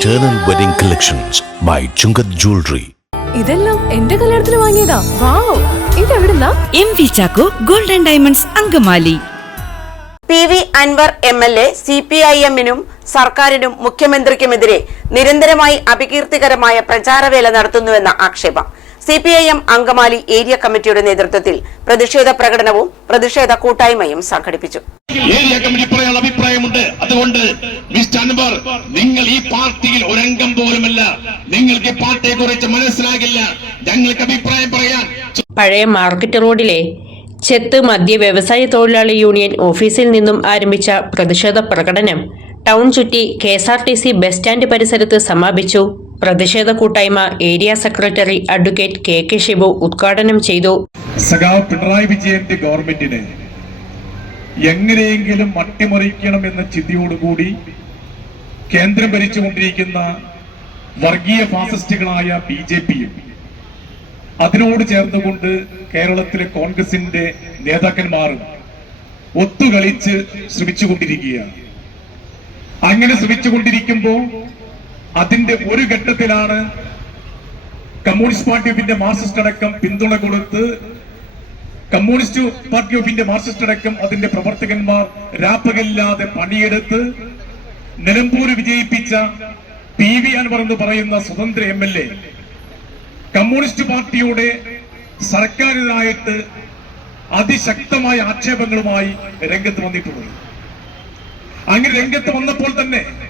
Eternal Wedding Collections by Chungat Jewelry. ഇതെല്ലാം എന്റെ കല്യാണത്തിന് വാങ്ങിയതാ. Wow. ഇതെവിടുന്നാ? M V Chacko golden diamonds Angamaly. P V Anvar M L A C P I എമ്മിനും സർക്കാരിനും മുഖ്യമന്ത്രിക്കുമെതിരെ നിരന്തരമായി അപകീർത്തികരമായ പ്രചാരവേല നടത്തുന്നുവെന്ന ആക്ഷേപം. C P I M Angamaly area കമ്മിറ്റിയുടെ നേതൃത്വത്തിൽ പ്രതിഷേധ പ്രകടനവും പ്രതിഷേധ കൂട്ടായ്മയും സംഘടിപ്പിച്ചു. ഏരിയ കമ്മിറ്റി പറയാനുള്ള അഭിപ്രായമുണ്ട്. അതുകൊണ്ട് മിസ്റ്റർ അൻവർ നിങ്ങൾ ഈ പാർട്ടിയിൽ ഒരംഗം പോലുമല്ല. നിങ്ങൾക്ക് ഈ പാർട്ടിയെ കുറിച്ച് മനസ്സിലാകില്ല. ഞങ്ങൾക്ക് അഭിപ്രായം പറയാൻ. പഴയ മാർക്കറ്റ് റോഡിലെ ചെത്ത് മദ്യ വ്യവസായ തൊഴിലാളി യൂണിയൻ ഓഫീസിൽ നിന്നും ആരംഭിച്ച പ്രതിഷേധ പ്രകടനം ടൗൺ ചുറ്റി K S R T C bus stand പരിസരത്ത് സമാപിച്ചു. പ്രതിഷേധ കൂട്ടായ്മ area secretary advocate K K Shibu ഉദ്ഘാടനം ചെയ്തു. സഖാവ് പിണറായി വിജയന്റെ ഗവൺമെന്റിനെ എങ്ങനെയെങ്കിലും അട്ടിമറിക്കണം എന്ന ചിന്തയോടുകൂടി കേന്ദ്രം ഭരിച്ചുകൊണ്ടിരിക്കുന്ന വർഗീയ ഫാസിസ്റ്റുകളായ ബി ജെ പിയും അതിനോട് ചേർന്നുകൊണ്ട് കേരളത്തിലെ കോൺഗ്രസിന്റെ നേതാക്കന്മാരും ഒത്തുകളിച്ച് ശ്രമിച്ചുകൊണ്ടിരിക്കുകയാണ്. അങ്ങനെ ശ്രമിച്ചുകൊണ്ടിരിക്കുമ്പോൾ അതിന്റെ ഒരു ഘട്ടത്തിലാണ് Communist Party of India Marxist അടക്കം പിന്തുണ കൊടുത്ത് Communist Party of India Marxist അടക്കം അതിന്റെ പ്രവർത്തകന്മാർ രാപ്പകലില്ലാതെ പണിയെടുത്ത് നിലമ്പൂർ വിജയിപ്പിച്ച പി വി അൻവർ എന്ന് പറയുന്ന സ്വതന്ത്ര എം എൽ എ കമ്മ്യൂണിസ്റ്റ് പാർട്ടിയുടെ സർക്കാരിനായിട്ട് അതിശക്തമായ ആക്ഷേപങ്ങളുമായി രംഗത്ത് വന്നിട്ടുള്ളത്. അങ്ങനെ രംഗത്ത് വന്നപ്പോൾ തന്നെ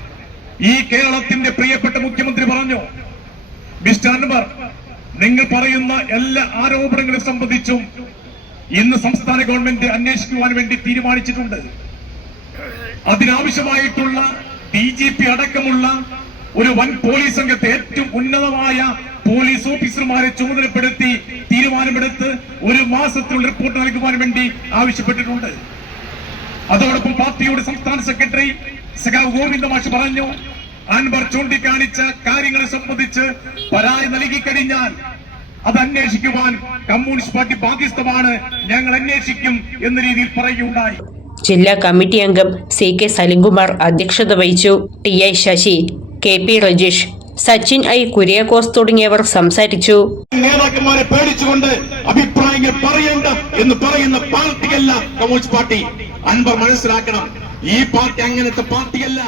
ഈ കേരളത്തിന്റെ പ്രിയപ്പെട്ട മുഖ്യമന്ത്രി പറഞ്ഞു മിസ്റ്റർ അൻവർ നിങ്ങൾ പറയുന്ന എല്ലാ ആരോപണങ്ങളെ സംബന്ധിച്ചും ഇന്ന് സംസ്ഥാന ഗവൺമെന്റ് അന്വേഷിക്കുവാൻ വേണ്ടി തീരുമാനിച്ചിട്ടുണ്ട്. അതിനാവശ്യമായിട്ടുള്ള ഡി ജി പി അടക്കമുള്ള ഒരു വൻ പോലീസ് സംഘത്തെ ഏറ്റവും ഉന്നതമായ പോലീസ് ഓഫീസർമാരെ ചുമതലപ്പെടുത്തി തീരുമാനമെടുത്ത് ഒരു മാസത്തിനുള്ളിൽ റിപ്പോർട്ട് നൽകുവാൻ വേണ്ടി ആവശ്യപ്പെട്ടിട്ടുണ്ട്. അതോടൊപ്പം പാർട്ടിയുടെ സംസ്ഥാന സെക്രട്ടറി സഖാവ് ഗോവിന്ദ മാഷ് പറഞ്ഞു അൻവർ ചൂണ്ടിക്കാണിച്ച കാര്യങ്ങളെ സംബന്ധിച്ച് പരാതി നൽകി കഴിഞ്ഞാൽ അത് അന്വേഷിക്കുവാൻ കമ്മ്യൂണിസ്റ്റ് പാർട്ടി ബാധ്യസ്ഥമാണ്. ഞങ്ങൾ അന്വേഷിക്കും എന്ന രീതിയിൽ പറയുകയുണ്ടായി. ജില്ലാ കമ്മിറ്റി അംഗം സി കെ സലിംകുമാർ അധ്യക്ഷത വഹിച്ചു. T I Sasi K P Rajesh Sachin I Kuriakose തുടങ്ങിയവർ സംസാരിച്ചു. നേതാക്കന്മാരെ പേടിച്ചുകൊണ്ട് അഭിപ്രായങ്ങൾ പറയേണ്ട എന്ന് പറയുന്ന പാർട്ടിയല്ല കമ്മ്യൂണിസ്റ്റ് പാർട്ടി. അൻപർ മനസ്സിലാക്കണം ഈ പാർട്ടി അങ്ങനത്തെ പാർട്ടിയല്ല.